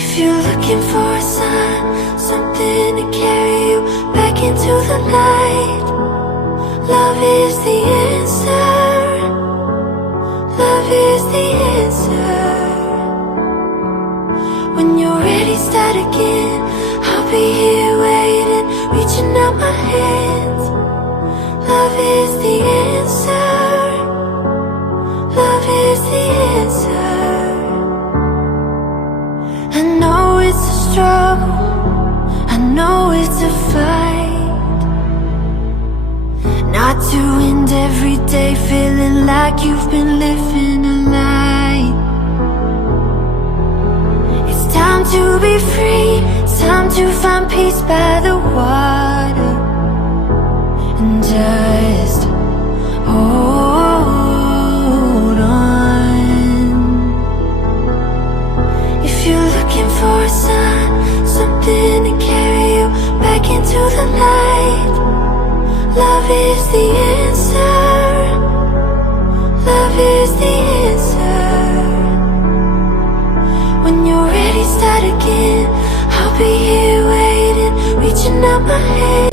If you're looking for a sign, something to carry you back into the light, love is the answer. Love is the answer. When you're ready, start again. I'll be here waiting, reaching out my hands. Love is the answer. Love is the answer. I know it's a struggle, I know it's a fight, not to end every day feeling like you've been living a lie. It's time to be free, it's time to find peace by the water, and just hold on. If you're looking for a sign, something to carry you back into the light, love is the answer. Love is the answer. When you're ready, start again. I'll be here waiting, reaching out my hand.